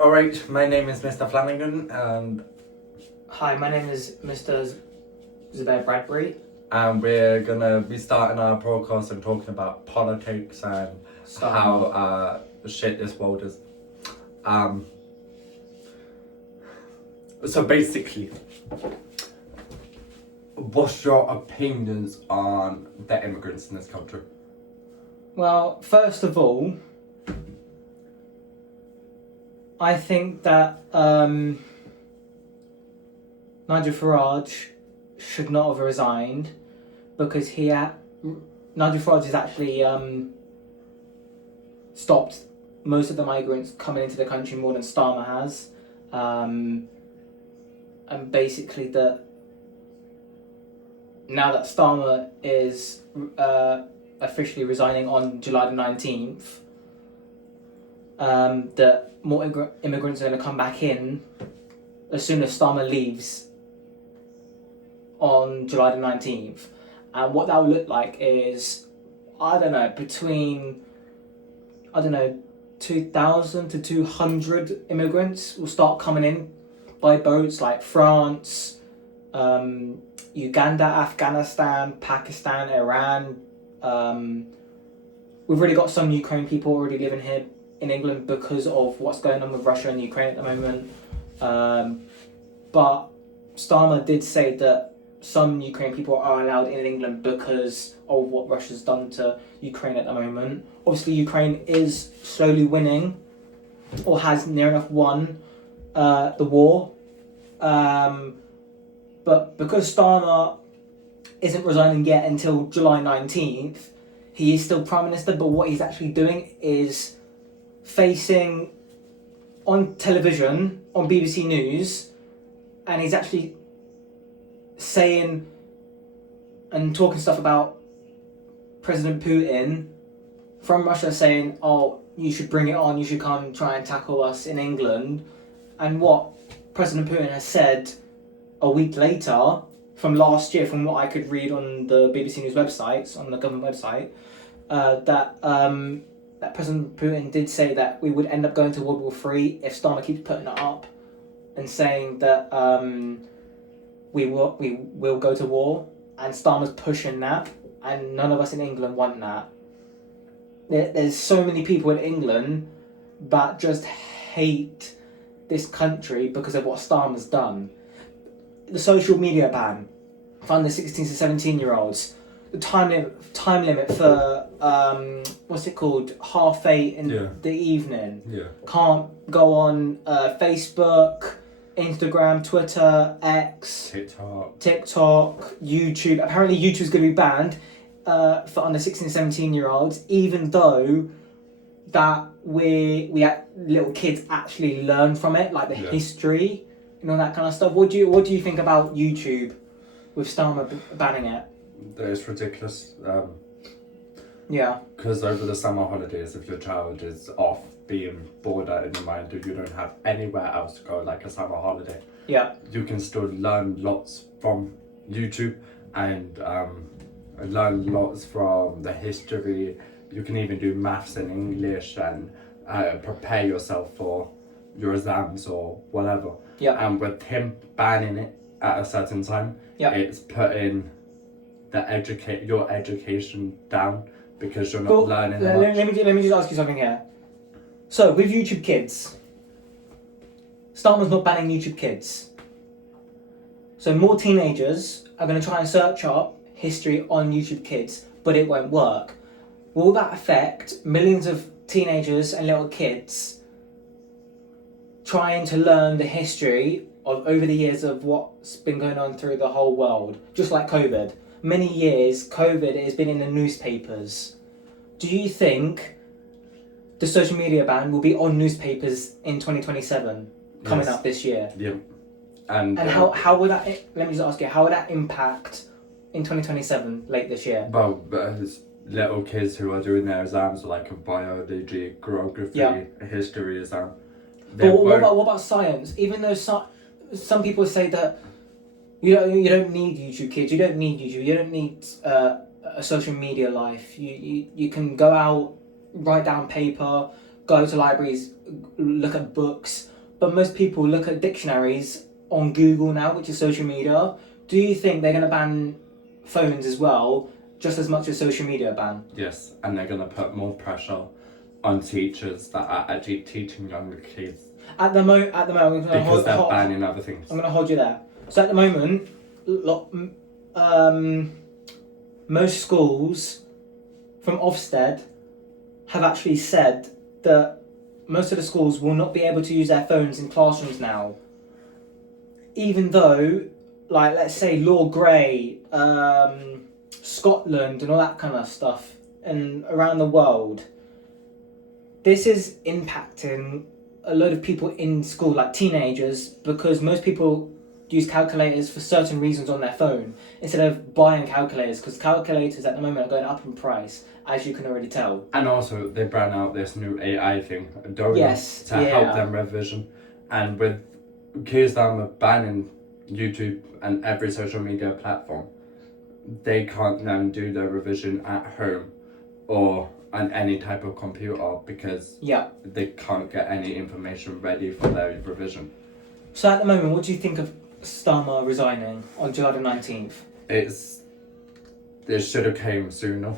Alright, my name is Mr. Flanagan, and Hi, my name is Mr Zubi Bradbry. we're gonna be starting our podcast and talking about politics and how shit this world is. So basically, what's your opinions on the immigrants in this country? Well, first of all, I think that Nigel Farage should not have resigned because Nigel Farage has actually stopped most of the migrants coming into the country more than Starmer has. And basically now that Starmer is officially resigning on July the 19th, that more immigrants are going to come back in as soon as Starmer leaves on July the 19th. And what that will look like is, between 2,000 to 200 immigrants will start coming in by boats like France, Uganda, Afghanistan, Pakistan, Iran. We've already got some Ukraine people already living here in England because of what's going on with Russia and Ukraine at the moment. But Starmer did say that some Ukraine people are allowed in England because of what Russia's done to Ukraine at the moment. Obviously, Ukraine is slowly winning, or has near enough won the war. But because Starmer isn't resigning yet until July 19th, he is still Prime Minister, but what he's actually doing is facing on television, on BBC News, and he's actually saying and talking stuff about President Putin from Russia, saying, oh, you should bring it on, you should come try and tackle us in England. And what President Putin has said a week later, from last year, from what I could read on the BBC News websites, on the government website, that President Putin did say that we would end up going to World War III if Starmer keeps putting it up and saying that we will go to war, and Starmer's pushing that, and none of us in England want that. There's so many people in England that just hate this country because of what Starmer's done. The social media ban for under 16 to 17-year-olds, the time limit for half 8 in the evening. Yeah. Can't go on Facebook, Instagram, Twitter, X, TikTok, YouTube. Apparently YouTube's going to be banned for under 16 to 17-year-olds, even though that we little kids actually learn from it, like the history and all that kind of stuff. What do you think about YouTube with Starmer banning it? It's ridiculous. Yeah. Because over the summer holidays, if your child is off being bored out in your mind, or you don't have anywhere else to go, like a summer holiday, you can still learn lots from YouTube and learn lots from the history. You can even do maths and English and prepare yourself for your exams or whatever. And with him banning it at a certain time, it's putting your education down because you're not learning much. Let me just ask you something here. So with YouTube Kids, Starmer's not banning YouTube Kids. So more teenagers are going to try and search up history on YouTube Kids, but it won't work. Will that affect millions of teenagers and little kids trying to learn the history of over the years of what's been going on through the whole world? Just like COVID. Many years, COVID has been in the newspapers. Do you think the social media ban will be on newspapers in 2027, coming up this year? Yeah. And how would that, let me just ask you, how would that impact in 2027, late this year? Well, little kids who are doing their exams, like a biology, geography, history exam. But what about science? Even though some people say that you don't need YouTube Kids, you don't need YouTube, you don't need a social media life. You can go out, write down paper, go to libraries, look at books, but most people look at dictionaries on Google now, which is social media. Do you think they're going to ban phones as well, just as much as social media ban? Yes, and they're going to put more pressure on teachers that are actually teaching younger kids. At the moment, because they're banning other things. I'm going to hold you there. So at the moment, most schools from Ofsted have actually said that most of the schools will not be able to use their phones in classrooms now. Even though, like, let's say Law Grey, Scotland and all that kind of stuff, and around the world, this is impacting a lot of people in school, like teenagers, because most people use calculators for certain reasons on their phone instead of buying calculators, because calculators at the moment are going up in price, as you can already tell. And also they brought out this new AI thing, to help them revision. And with Keir Starmer banning YouTube and every social media platform, they can't now do their revision at home or on any type of computer because they can't get any information ready for their revision. So at the moment, what do you think of Starmer resigning on July the 19th? It should have came sooner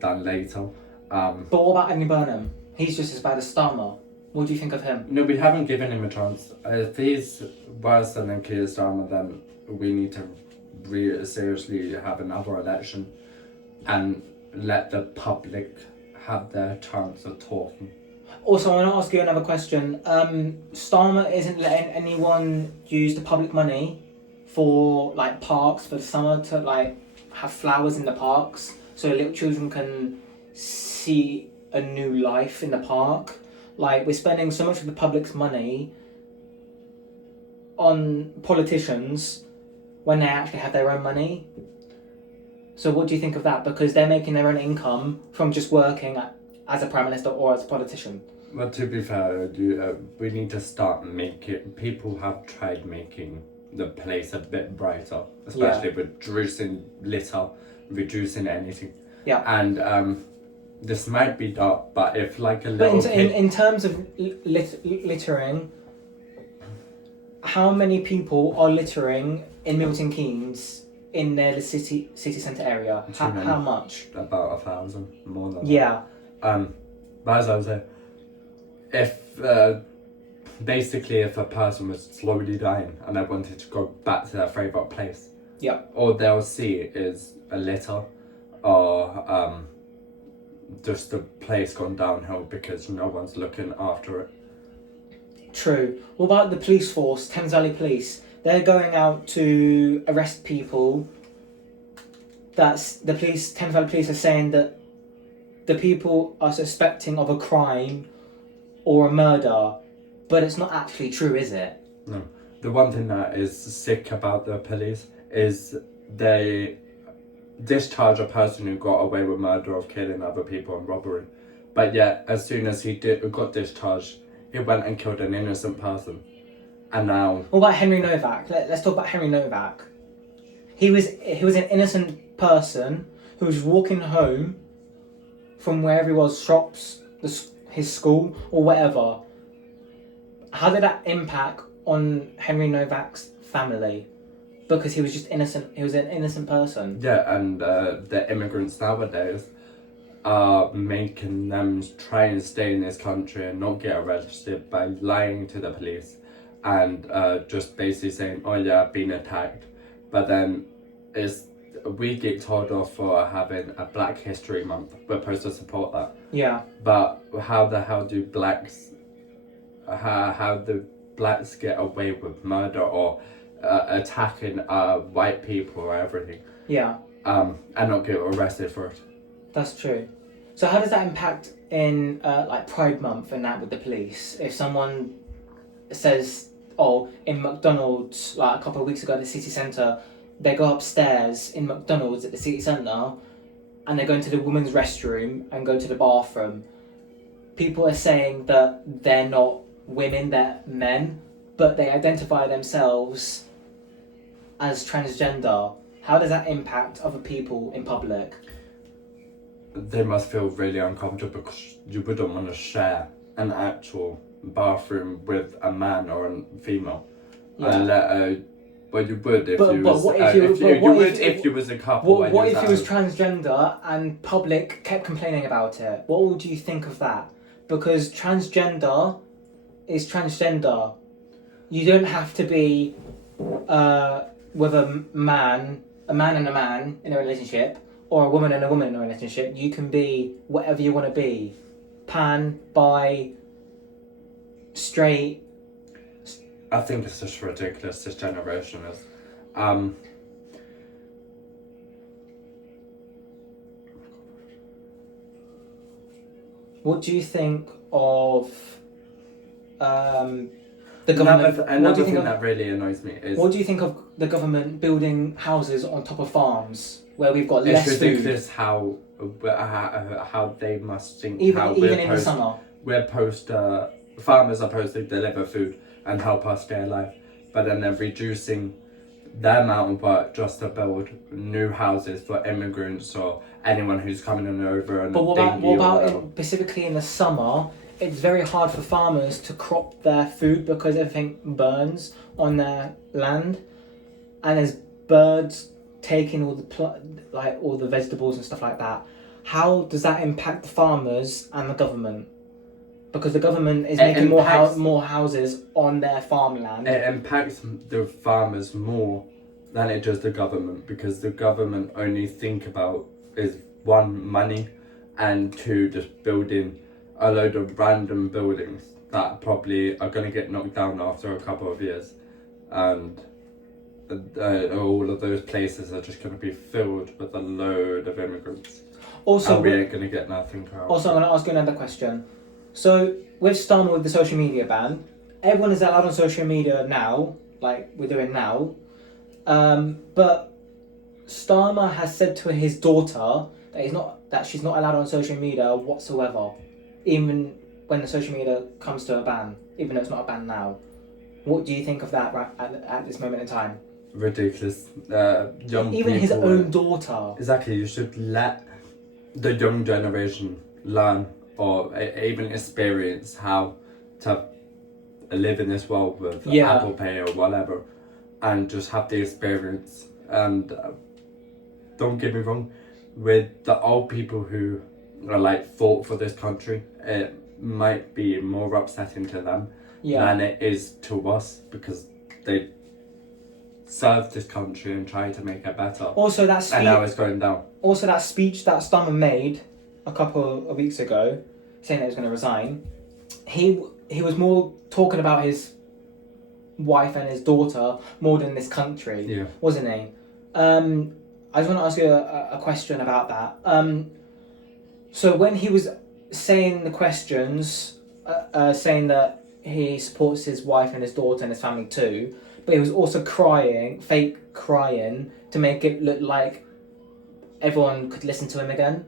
than later. But what about Andy Burnham? He's just as bad as Starmer. What do you think of him? No, we haven't given him a chance. If he's worse than Keir Starmer, then we need to really seriously have another election and let the public have their chance of talking. Also, I want to ask you another question. Starmer isn't letting anyone use the public money for like parks for the summer to like have flowers in the parks so little children can see a new life in the park. Like, we're spending so much of the public's money on politicians when they actually have their own money. So what do you think of that? Because they're making their own income from just working as a Prime Minister or as a politician. Well, to be fair, we need to start making... People have tried making the place a bit brighter, especially with reducing litter, reducing anything. Yeah. And this might be dark, but if like a little But in terms of littering, how many people are littering in Milton Keynes in their city centre area? How much? About 1,000, more than that. But as I was saying, if a person was slowly dying and they wanted to go back to their favourite place, all they'll see is a litter or just the place gone downhill because no one's looking after it. True. What about the police force, Thames Valley Police? They're going out to arrest people. Thames Valley Police are saying that the people are suspecting of a crime or a murder, but it's not actually true, is it? No. The one thing that is sick about the police is they discharge a person who got away with murder of killing other people and robbery. But yet, as soon as he got discharged, he went and killed an innocent person. And now... What about Henry Novak? Let's talk about Henry Novak. He was an innocent person who was walking home from wherever he was, shops, his school, or whatever. How did that impact on Henry Novak's family? Because he was just innocent. He was an innocent person. Yeah, and the immigrants nowadays are making them try and stay in this country and not get arrested by lying to the police and just basically saying, oh yeah, I've been attacked. But then we get told off for having a Black History Month. We're supposed to support that. Yeah. But how the hell do how do blacks get away with murder or attacking white people or everything? Yeah. And not get arrested for it. That's true. So how does that impact in like Pride Month and that with the police? If someone says, oh, in McDonald's, like a couple of weeks ago at the city centre, they go upstairs in McDonald's at the city centre and they go into the women's restroom and go to the bathroom. People are saying that they're not women, they're men, but they identify themselves as transgender. How does that impact other people in public? They must feel really uncomfortable because you wouldn't want to share an actual bathroom with a man or a female. Yeah. Well, you would if But you but was. what if you If you was a couple. what if he was transgender and public kept complaining about it? What would you think of that? Because transgender is transgender. You don't have to be with a man and a man in a relationship, or a woman and a woman in a relationship. You can be whatever you want to be. Pan, bi, straight. I think it's just ridiculous. This generation is. What do you think of the government? Another thing that really annoys me is. What do you think of the government building houses on top of farms where we've got less food? It's ridiculous how they must think. Even in the summer. Farmers are supposed to deliver food and help us stay alive, but then they're reducing the amount of work just to build new houses for immigrants or anyone who's coming on over. And but what about specifically in the summer? It's very hard for farmers to crop their food because everything burns on their land, and there's birds taking all all the vegetables and stuff like that. How does that impact the farmers and the government? Because the government is making more houses on their farmland. It impacts the farmers more than it does the government, because the government only think about is one, money, and two, just building a load of random buildings that probably are going to get knocked down after a couple of years, and all of those places are just going to be filled with a load of immigrants. Also, and we ain't going to get nothing out. Also, I'm going to ask you another question. So, with Starmer, with the social media ban, everyone is allowed on social media now, like we're doing now. But Starmer has said to his daughter that she's not allowed on social media whatsoever, even when the social media comes to a ban, even though it's not a ban now. What do you think of that at this moment in time? Ridiculous. Even his own daughter. Exactly. You should let the young generation learn or even experience how to live in this world with Apple Pay or whatever, and just have the experience. And don't get me wrong, with the old people who are fought for this country, it might be more upsetting to them than it is to us, because they served this country and tried to make it better. Also, and now it's going down. Also, that speech that Starmer made a couple of weeks ago, saying that he was going to resign, he was more talking about his wife and his daughter more than this country, wasn't he? I just want to ask you a question about that. So when he was saying the questions, saying that he supports his wife and his daughter and his family too, but he was also fake crying to make it look like everyone could listen to him again.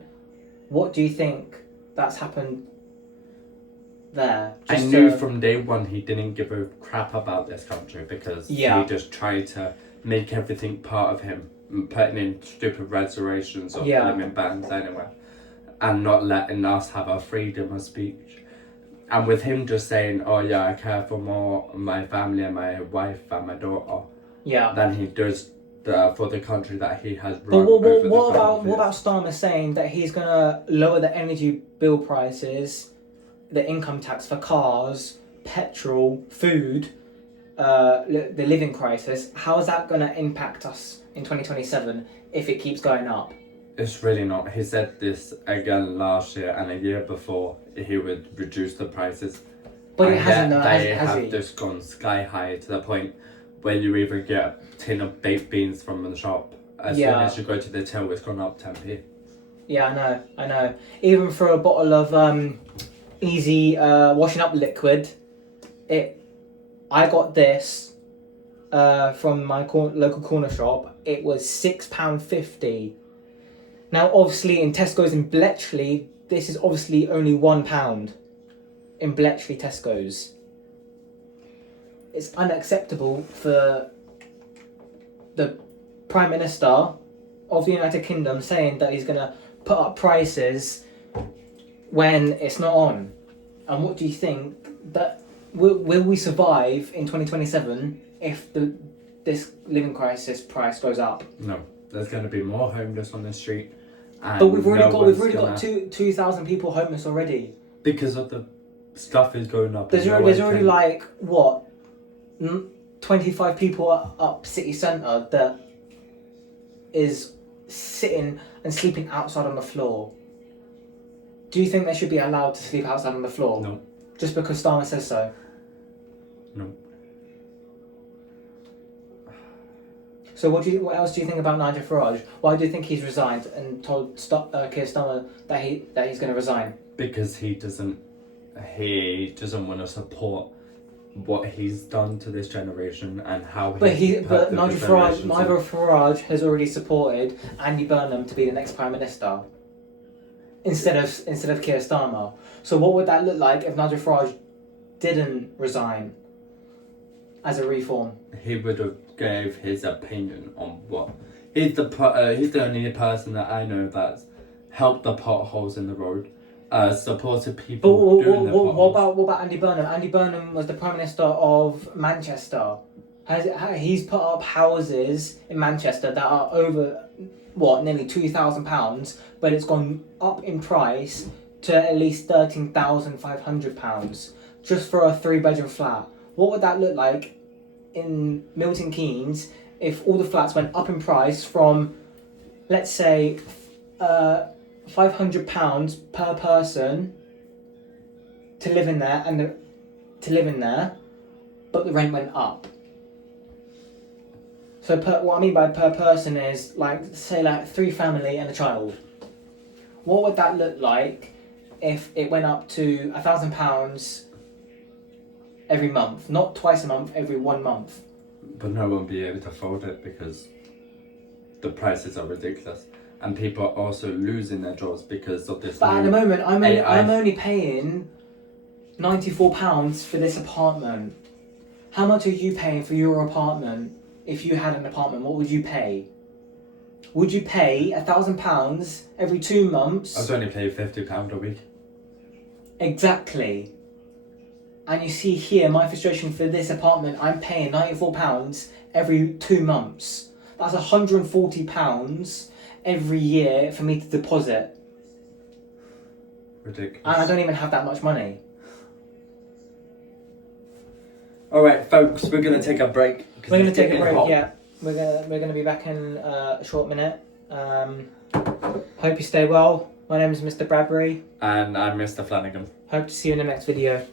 What do you think that's happened there? I knew from day one he didn't give a crap about this country, because he just tried to make everything part of him, putting in stupid reservations or putting him in bands anyway, and not letting us have our freedom of speech. And with him just saying, "Oh yeah, I care for more my family and my wife and my daughter," than he does for the country that he has run. But what about Starmer saying that he's gonna lower the energy bill prices, the income tax for cars, petrol, food, the living crisis? How is that gonna impact us in 2027 if it keeps going up? It's really not. He said this again last year and a year before he would reduce the prices. But it hasn't, they have just gone sky high to the point where you even get a tin of baked beans from the shop. As soon as you go to the till, it's gone up 10p. Yeah, I know. Even for a bottle of easy washing up liquid, I got this from my local corner shop. It was £6.50. Now, obviously, in Tesco's in Bletchley, this is obviously only £1 in Bletchley Tesco's. It's unacceptable for the Prime Minister of the United Kingdom saying that he's going to put up prices when it's not on. And what do you think that will we survive in 2027 if this living crisis price goes up? No, there's going to be more homeless on the street. And but we've already got 2,000 people homeless already. Because of the stuff is going up. There's already like what, 25 people up city centre that is sitting and sleeping outside on the floor. Do you think they should be allowed to sleep outside on the floor? No. Just because Starmer says so? No. So what else do you think about Nigel Farage? Why do you think he's resigned and told Keir Starmer that he's going to resign? Because he doesn't want to support what he's done to this generation and how. But Nigel Farage has already supported Andy Burnham to be the next Prime Minister instead of Keir Starmer. So what would that look like if Nigel Farage didn't resign as a reform? He would have gave his opinion on what he's the only person that I know that's helped the potholes in the road. Supported people doing the potholes. What about Andy Burnham? Andy Burnham was the Prime Minister of Manchester. He's put up houses in Manchester that are over nearly £2,000, but it's gone up in price to at least £13,500 just for a 3-bedroom flat. What would that look like in Milton Keynes if all the flats went up in price from, let's say, £500 per person to live in there, but the rent went up. So what I mean by per person is say 3 family and a child. What would that look like if it went up to £1,000 every month? Not twice a month, every 1 month. But no one will be able to afford it because the prices are ridiculous. And people are also losing their jobs because of this. But at the moment, I'm only paying £94 for this apartment. How much are you paying for your apartment? If you had an apartment, what would you pay? Would you pay £1,000 every 2 months? I'd only pay £50 a week. Exactly. And you see here, my frustration for this apartment, I'm paying £94 every 2 months. That's £140 every year for me to deposit. Ridiculous. And I don't even have that much money. Alright folks, we're going to take a break. We're going to take a break, yeah. We're going to be back in a short minute. Hope you stay well. My name is Mr Bradbry. And I'm Mr Flanagan. Hope to see you in the next video.